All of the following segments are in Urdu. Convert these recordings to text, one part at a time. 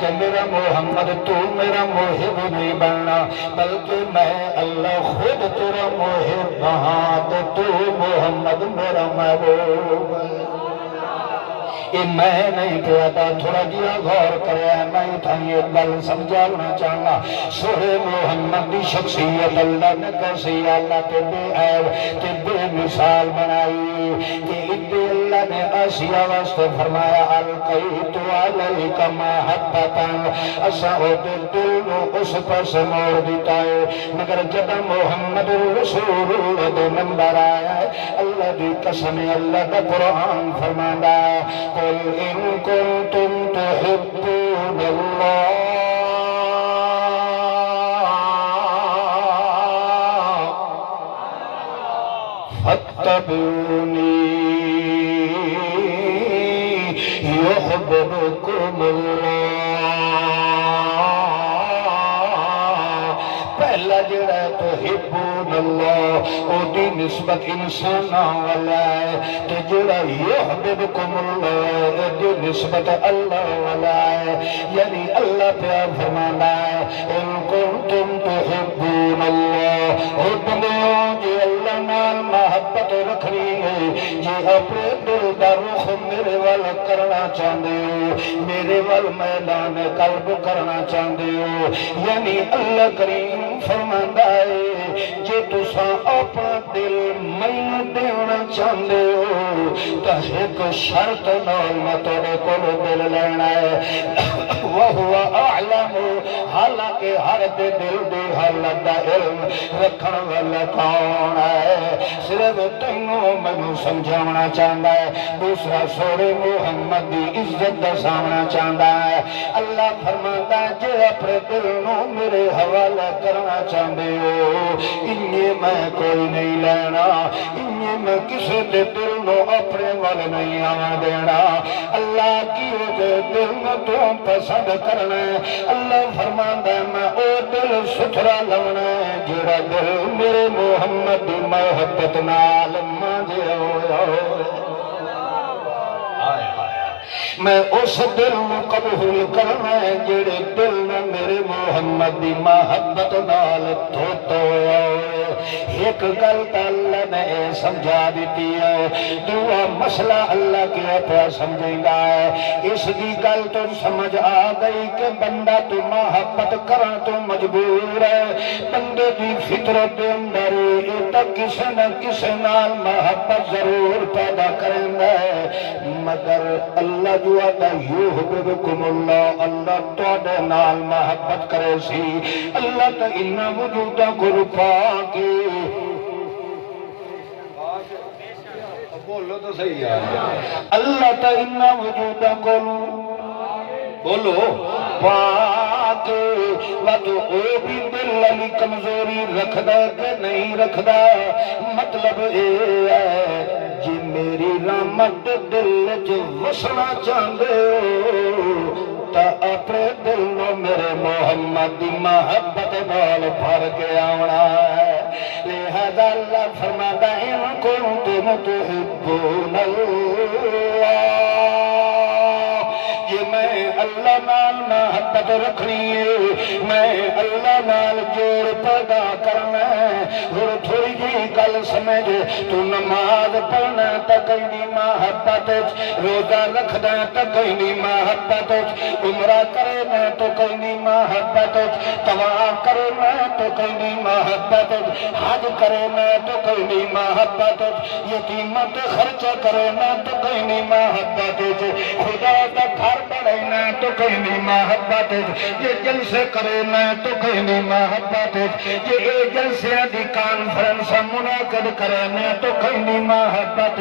کہ میرا محمد تو میرا محب نہیں بننا، بلکہ میں اللہ خود تیرا محب ہاں، تو محمد میرا محبوب ہے۔ یہ میں نہیں کہتا، تھوڑا جیا غور کرے، میں تھا یہ گل سمجھانا چاہنا۔ سورے محمد دی شخصیت اللہ نے کیسی اللہ تے بے عیب تے بے مثال بنائی کہ ادھے اللہ نے آسیہ واسطے فرمایا القیت علیک محبتا، اسا او دل نو اس پاس موڑ دیتا ہے۔ مگر جب محمد رسول اللہ دے نمبر آیا ہے، اللہ دی قسم اللہ دا قرآن فرمانا قل ان کنتم تحبون اللہ فاتبعونی یحببکم اللہ۔ پہلا جڑا تحبون اللہ او دی نسبت انساناں والا ہے، تے جڑا یحببکم اللہ او دی نسبت اللہ والا ہے۔ یعنی اللہ پیا فرمانا ہے ان کنتم تحبون اللہ، او بندیوں جی اللہ نال محبت رکھنی ہے، جی اپنے دل دا رخ میرے وال کرنا چاہتے ہو، میرے وال میدان قلب کرنا چاہتے ہو، یعنی اللہ کریم فرماندا ہے جے تساں اپنا دل میں دینا چاہتے ہو تو ایک شرط نال میں تیرے کولوں دل لینا ہے، وہو اعلم، حالانکہ ہر دے دل دی حالت دا علم رکھن والا کون ہے، صرف تینوں مینوں سمجھاونا چاہتا ہے۔ دوسرا سورے محمد دی عزت دساونا چاہتا ہے۔ اللہ فرماتا ہے جے اپنے دل نو میرے حوالہ کرنا چاہتے ہو، انہیں میں کوئی نہیں لینا، انہیں میں کسی دے دل نو اپنے وال نہیں آن دینا۔ اللہ کی دے دل نو تو پسند کرنا ہے، اللہ فرماتا ہے میں او دل ستھرا لونا ہے جڑا دل میرے محمد دی محبت نال مانجے ہویا ہوئے۔ میں اس دل نو قبول کرنا ہے جڑے دل نہ میرے محمد دی محبت نال دھوتا ہویا ہوئے۔ ایک گل تا اللہ نے سمجھا دیتی ہے، دوسرا مسئلہ اللہ کیا پیا سمجھیں گا ہے۔ اس دی گل تو سمجھ آ گئی کہ بندہ تو محبت کرن تو مجبور ہے، بندے دی فطرت دے اندر یہ تو کسی نہ کسی نال محبت ضرور پیدا کریں گے، مگر اللہ جو آتا یحببکم اللہ، اللہ تواڈے نال محبت کرے سی، اللہ تا انہاں وجوداں کو رفا کے بولو تو صحیح ہے، اللہ تا انہاں وجوداں کو بولو پاک وادو او بھی دل علی کمزوری رکھدا کہ نہیں رکھدا، مطلب اے ہے جی میری رحمت دل جو وسنا چاہتے ہو تا اپنے دل نو میرے محمد دی محبت نال بھر کے آونا ہے۔ لہذا اللہ فرماتا ہے ان کنتم تحبون اللہ، یہ میں اللہ نال محبت رکھنی ہے، میں اللہ نال جوڑ پیدا کرنا ہے۔ اور تھوڑی جی گل سمجھ، تو نماز پڑھنا تو کہیں نہیں محبت، روزہ رکھنا تو کہیں نہیں محبت، عمرہ کرنا تو کہیں نہیں محبت، طواف کرنا تو کہیں نہیں محبت، حج کرنا تو کہیں نہیں محبت، یتیمت خرچہ کرنا تو کہیں نہیں محبت، خدا کا گھر بڑھنا تو کہیں نہیں محبت، یہ جلسے کرنا تو کہیں نہیں محبت، یہ جلسے دی کانفرنس منعقد کرنا تو کہیں نہیں محبت،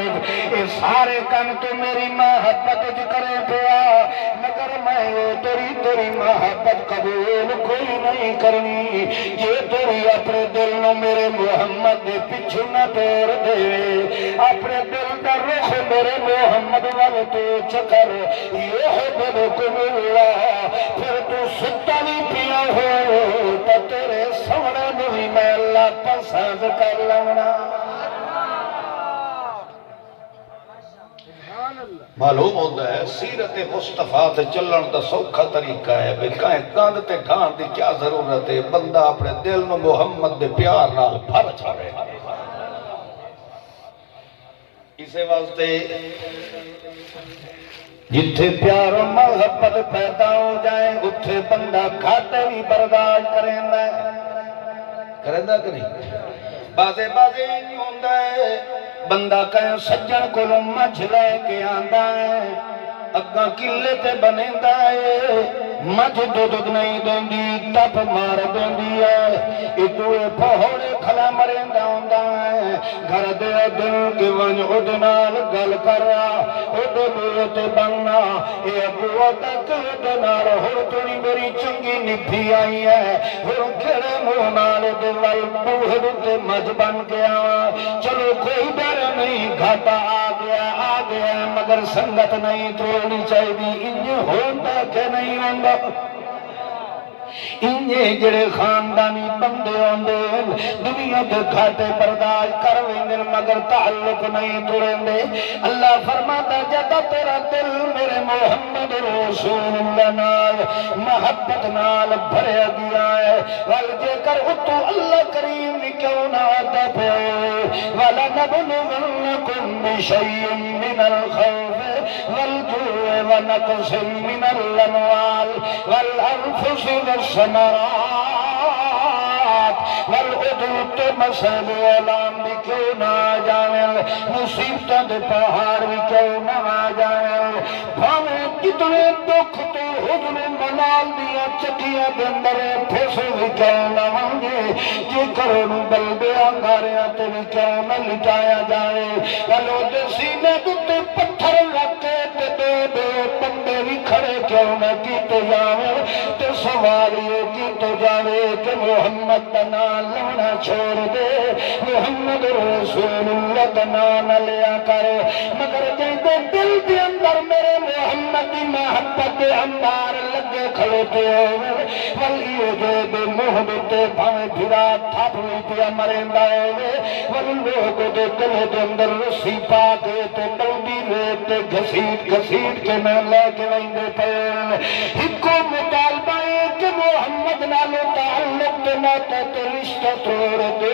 یہ سارے کام تو میری محبت کرے پیا، مگر میں تیری محبت قبول کوئی نہیں کرنی، یہ تیری اپنے دل نو میرے محمد دے پیچھے نہ پھیر دے، اپنے دل دا رخ میرے محمد وال تو چکر، یحببکم اللہ، پھر تو ستا بھی پیا ہو تو تیرے سونے نو بھی میں اللہ پسند کر لینا۔ معلوم ہوتا ہے سیرت مصطفیٰ تے چلن دا سوکھا طریقہ ہے بے کہیں کاند تے ڈھان دی کیا ضرورت ہے بندہ اپنے دل نو محمد دے پیار نال بھر چھاڑے اسے واسطے جتھے پیار و محبت پیدا ہو جائے اتھے بندہ کھاتے بھی برداشت کریندا کہ نہیں بازے نہیں ہوندہ ہے بندہ کہیں سجن کو مجھ لے کے آندہ ہے اگاں کلے تے بنیندہ ہے مجھ دودھ نہیں دیندی تپ مار دیندی ہے ادوے پہوڑے کھلا مریندہ ہوندہ ہے گھر دے دن کے ونج ادنال گل کر رہا ادو تے بننا اے ابو تک ادنال ہو تنی میری چنگی نبھی آئی ہے ہر کھڑے مونال دے وال بوہد تے مجھ بن گیا چلو کوئی ڈر نہیں گھاٹا آ گیا مگر سنگت نہیں توڑنی چاہیے انہیں ہوندہ کہ نہیں ہوندہ انہیں جڑے خاندانی بندے ہوندے دنیا دے گھاٹے برداشت کر ویندے مگر تعلق نہیں توڑندے اللہ فرماتا جدا تیرا دل میرے محمد رسول اللہ نال محبت نال بھریا گیا ہے ول جے کر اتو اللہ کریم نے کیوں نہ عطا پے وَلَنَبْلُوَنَّكُمْ بِشَيْءٍ مِّنَ الْخَوْفِ وَالْجُوعِ وَنَقْصٍ مِّنَ الْأَمْوَالِ وَالْأَنفُسِ وَالثَّمَرَاتِ والعدوت مسئلے اعلان بھی کیوں نہ آ جائیں مصیبتوں دے پہاڑ بھی کیوں نہ آ جائیں بھاویں کتنے دکھ تو حضن منال دیا چکیاں دے اندر پھیسے بھی کیوں نہ مانگے جے کروں بلدے انگاریاں تے بھی کیوں نہ لٹایا جائے ولو دے سینے دے پتھر رکھے تے دے بندے بھی کھڑے کیوں نہ کیتے جاویں تے سوالیے کیتے جاوے کہ محمد دنا لینا چھوڑ دے محمد رسول اللہ دنا نہ لیا کرے مگر جیندے دل دے اندر میرے محمد دی محبت انبار لگے کھڑوتے ہوئے ولی دے محبت بھاویں پھرا تھاپ ہوئی پیا مرندہ ہوئے ولی لوگ دے دل دے اندر رسی پا کے تے بلدی ریتے گھسیٹ کے میں لے کے ویندے پین ہکو مطالبہ ہے کہ محمد نالو تعلق دے ناتا تے رشتہ توڑ دے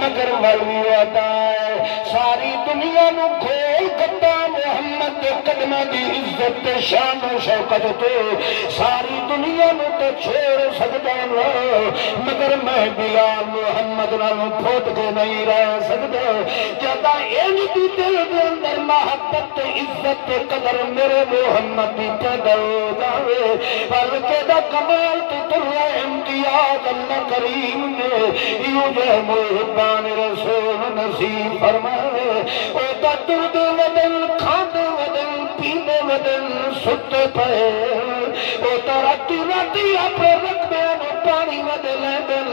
مگر ولی عطا ہے ساری دنیا نو کھول کتا محمد دے قدمہ دی عزت تے شان و شوقت تے ساری دنیا نو تے چھوڑ سکتا ہوں مگر میں بلال محمد نالو پھوٹ کے نہیں رہ سکتا جدا این دی دل دے اندر محبت تے عزت تے قدر میرے محمد دی پیدا ہو جاوے بلکہ دا کمال تو ترہ امتیاز اللہ کریم نے یوں جے محبان رسول نصیب فرمائے او دا درد ودل کھاندے ودل پیندے ودل ستے پے او دا راتی اپنے رکھ دے نو پانی ودلے دل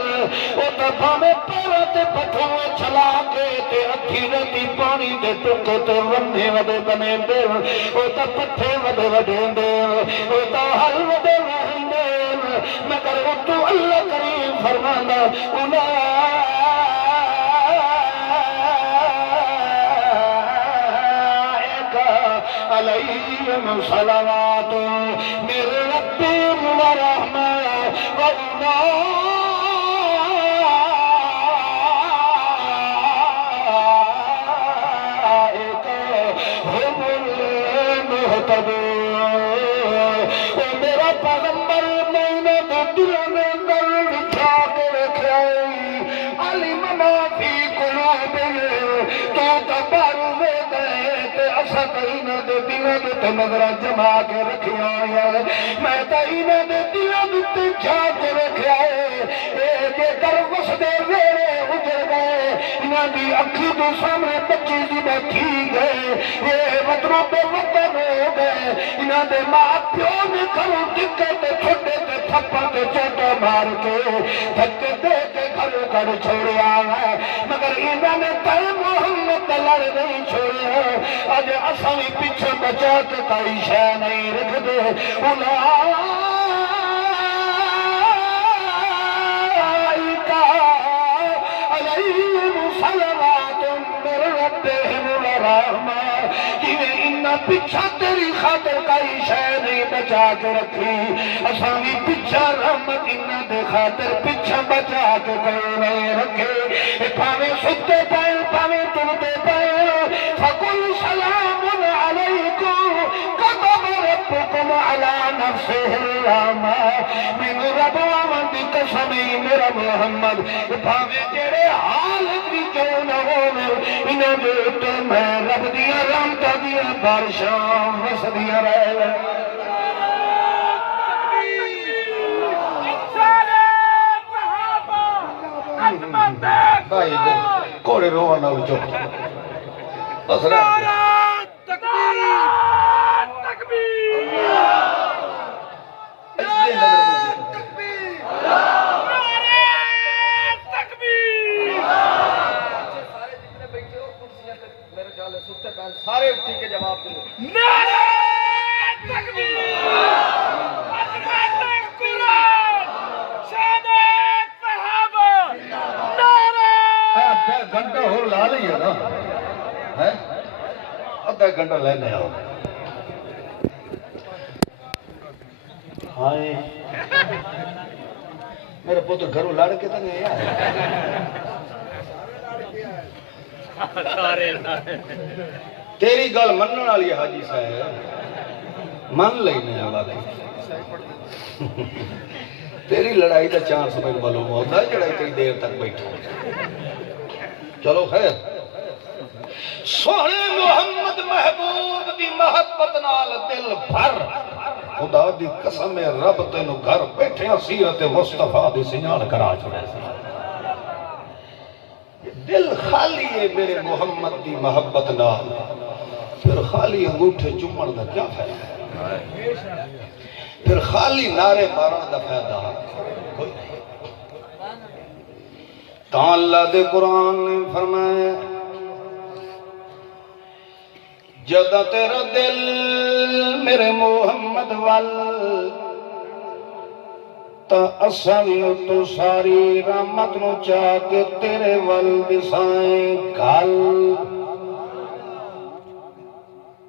او دا بھامے پیرہ تے پٹھوے چلا کے تے اتھی رتی پانی دے ٹکے تے وندے ودے بنے دے او دا پٹھے ودے ودے دے او دا حل ودے وہندے مگر وہ تو اللہ کریم فرمانا علیہم صلوات میرے ربی و رحمہ و اولئک هم المہتدون اے میرا پیغمبر میں نے دلوں میں اندر لکھا کے رکھا علم ما فی قلوبہم تو تبر تے نظرہ جما کے رکھیا ہے میں تا انہاں دے دلاں تے جا کے رکھیا ہے اے جے در وس دے ویرے اجڑ گئے انہاں دی اکھی دے سامنے بچی دی بیٹھی گئے اے مطلب دے وطن ہو گئے انہاں دے ماں پیو نے گھروں ٹکے تے چھوٹے تے تھپڑ تے چوٹے مار کے دھکے دے کے گھروں گھر چھوڑیا ہے مگر انہاں نے تے محمد لڑ نہیں چھوڑے آج اساں بھی پیچھے بچا کے کوئی شے نہیں رکھ دے اولئک علیہم صلوات من ربہم و رحمہ جویں انہاں پیچھا تیری خاطر کئی شے نہیں بچا کے رکھی اساں بھی پیچھا رحمت انہاں دے خاطر پیچھا بچا کے کوئی نہیں رکھے پاویں ستے پائے پاویں ٹرتے پائے فقل سلام علیکم كتب ربكم على نفسه الرحمة من رب ومن قسمی میرا محمد بھاوے جڑے حال بھی کیوں نہ ہووے انہاں دے تے میں رب دیاں رحمتاں دیاں بارشاں وسدیاں رہے بھائی کوڑے روان نال چپ بس سارے اٹھی کے جواب دو نعرہ تکبیر عظمت قرآن شان صحابہ نعرہ آدھا گھنٹہ ہو لا لئیے نا آدھا گھنٹہ لینے آؤ ہائے میرے پوتر گھروں لڑ کے تو نہیں آئے تیری گل منن والی حاجی صاحب من لینے والا تیری لڑائی کا چانس میں معلوم ہوتا ہے جڑائی تیری دیر تک بیٹھا چلو خیر سونے محمد محبوب دی محبت نال دل بھر خدا دی قسم رب تینو گھر بیٹھے سیرت مصطفیٰ دی سنجان کرا چھوڑے دل خالی ہے میرے محمد دی محبت نال پھر خالی انگوٹھے چومن دا کیا فائدہ پھر خالی نعرے مارن دا فائدہ کوئی نہیں تاں اللہ دے قرآن نے فرمایا جدہ تیرا دل میرے محمد وال تا اساں تو ساری رحمت نو چاہ کے تیرے ول دسائیں گل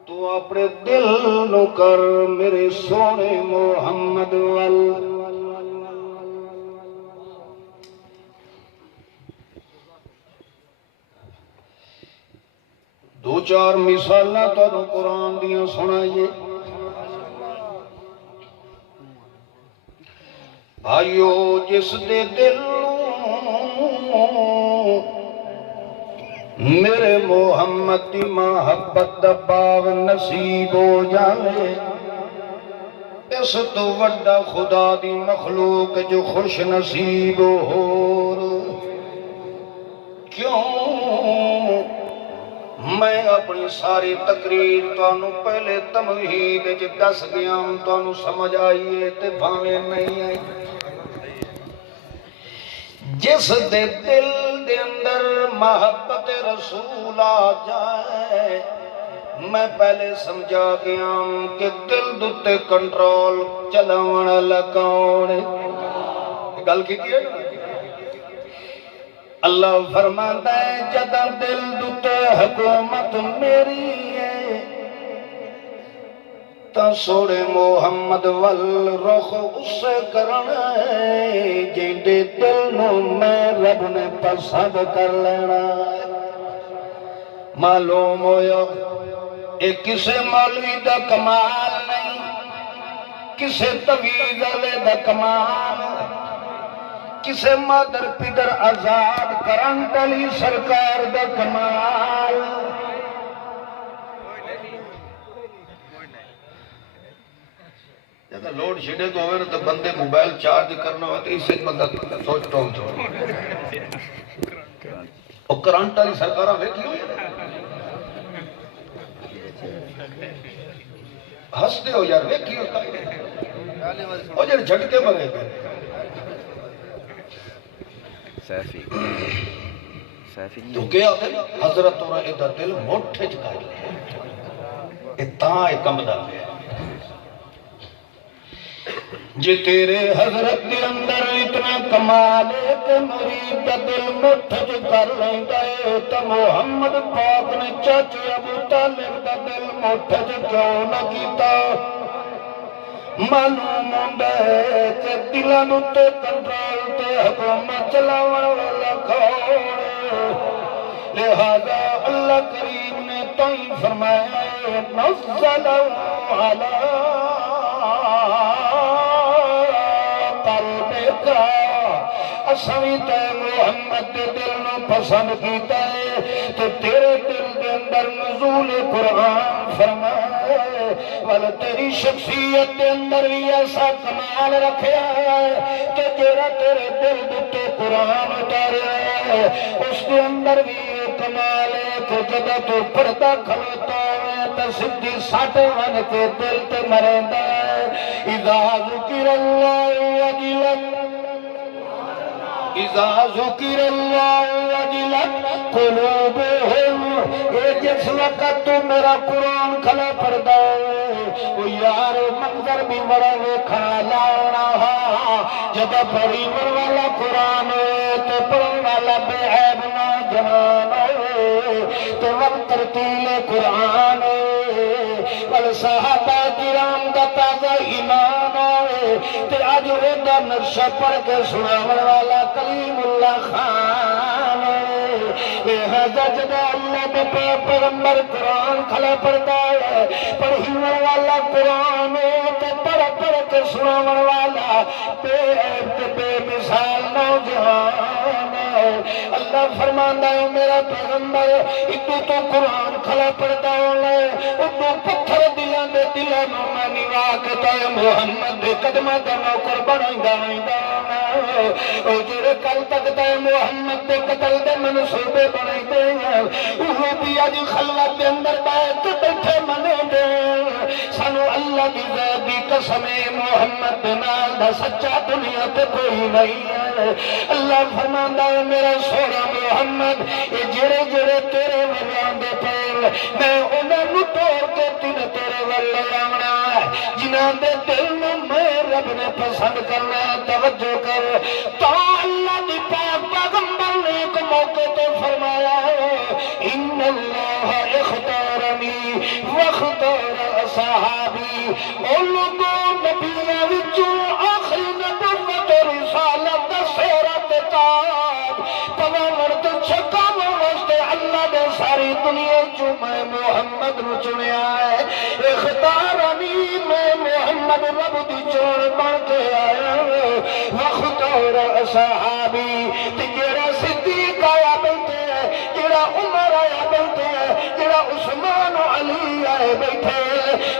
تو اپنے دل نو کر میرے سونے محمد ول دو چار مثالاں تانوں قرآن دیاں سنائیے بھائیو جس دے دل میرے محمد دی محبت دا باغ نصیب ہو جائے اس تو وڈا خدا دی مخلوق جو خوش نصیب ہو کیوں میں اپنی ساری تقریر تانوں پہلے تمہید وچ دس گیا تانوں سمجھ آئیے تے بھاویں نہیں آئی جس دے دل دے اندر محبت رسول آ جائے میں پہلے سمجھا گیا کہ دل دوتے کنٹرول چلاون والا کون ہے گل کی ہے نا اللہ فرماتا ہے جدہ دل دوتے حکومت میری ہے تا سوڑے محمد وال رخ اس سے کرنا ہے جیندے دل نو میں رب نے پسند کر لینا ہے معلوم ہویا ایک کسے مولوی دا کمال نہیں کسے تویز والے دا کمال کسے مادر پیدر آزاد کرن علی سرکار دا کمال جب لوڈ شیڈے کو ہوئے تو بندے موبائل چارج کرنا ہوتا ہے اس سے بندہ سوچ ٹوم چھوڑ اور کرنٹ علی سرکارہ ویکھی ہوئی ہس دے ہو یار ویکھی ہوتا ہے اور جب جھٹکے بگے تھے تو کیا حضرت اور ادھر دل موٹھے چکائی اتاں کم دا ہے جے تیرے حضرت دے اندر اتنا کمال ہے کہ مرید دا دل مٹھ جو کر لیندا ہے تو محمد پاک نے چاچے ابو طالب دا دل مٹھ کیوں نہ کیتا معلوم ہوندا ہے کہ دلاں تے کنٹرول تے حکومت چلاون والا کون لہذا اللہ کریم نے تو ہی فرمایا نزل علی قلبک اسوی تے محمد دے دل نو پسند کیتا ہے تو تیرے دل دے اندر نزول قرآن فرمائے والا تیری شخصیت دے اندر بھی ایسا کمال رکھیا ہے کہ جیڑا تیرے دل دے قرآن اتاریا ہے اس دے اندر بھی یہ کمال ہے کہ جدہ تو پردہ کھلوتا ہے تو سدھی ساٹھ ون کے دل تے مریندا ہے اذا ذکر اللہ وجلت اذا ذکر اللہ وجلت قلوبہم اے جس وقت تو میرا قرآن کھلا پڑھدا ہے وہ یار منظر بھی بڑا ویکھنا لاؤنا جب پڑھن والا قرآن ہے تو پڑھن والا بے عیب نوجوان ہے تو وقت ترتیل قرآن ہے بل صحابہ کرام دا تازہ ایمان ہے تے اج دا نقشہ پڑھ کے سناون والا کلیم اللہ خان لہذا جب اللہ دے پیغمبر قرآن کھلا پڑھتا ہے پڑھن والا قرآن تے پڑھ پڑھ کے سناون والا بے مثال نوجوان اللہ فرماندا ہے میرا پیغمبر اتو تو قرآن کھلا پڑھتا ہے اتو پتھر دلاں دے دلاں نوں میں نوا کے تے محمد دے قدماں دا نوکر بنائندا او جڑے کل تک تے محمد دے قتل دے منصوبے بنائندے ہیں وہ بھی اج خلوت دے اندر بیٹھے منے دے سانو اللہ دی ذات دی قسم محمد دے نال دا سچا دنیا تے کوئی نہیں ہے اللہ فرماندا ہے میرا سونا محمد اے جڑے جڑے تیرے ول دے پے میں انہاں نوں توڑ کے تیرے ول لاونا جنہاں دے دل نوں میں رب نے پسند کرنا توجہ کر تو اللہ دی پاک پیغمبر نے ایک موقع تے فرمایا ان اللہ اختارنی واختار اصحابی او لوگوں نبیاں وچوں آخری نبوت رسالت دا سہرا تے تاج پاون تے چھکاون واسطے اللہ نے ساری دنیا چوں میں محمد نو چنیا ہے اختارنی میں محمد رب دی چون بن کے آیا واختار اصحابی تے جڑا صدیق آیا بیٹھے جڑا عمر آیا بیٹھے جڑا عثمان و علی آئے بیٹھے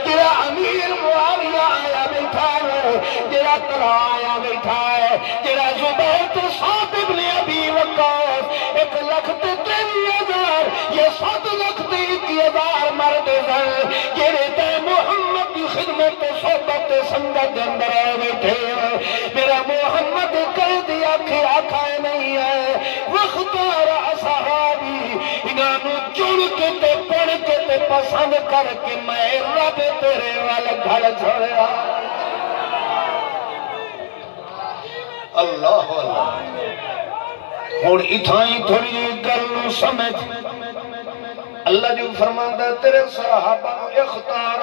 جڑا امیر معاویہ آیا بیٹھا ہے جڑا طلحہ آیا بیٹھا ہے جڑا زبیر تے سعد ابن ابی وقاص 1,23,000 یہ 7,21,000 مرد ہیں جڑے تے محمد کی خدمت تے صحبت تے سنگت دے اندر آئے بیٹھے میرا محمد کہہ دیا کہ آقائے نہیں ہے واختار اصحابی انہاں نوں چن کے تے پڑھ کے تے پسند کر کے میں رب تیرے وال گھر چھوڑیا اللہ اللہ ہن اتھائی تھوڑی گل نوں سمجھ اللہ جو فرماندا ہے تیرے صحابہ اختار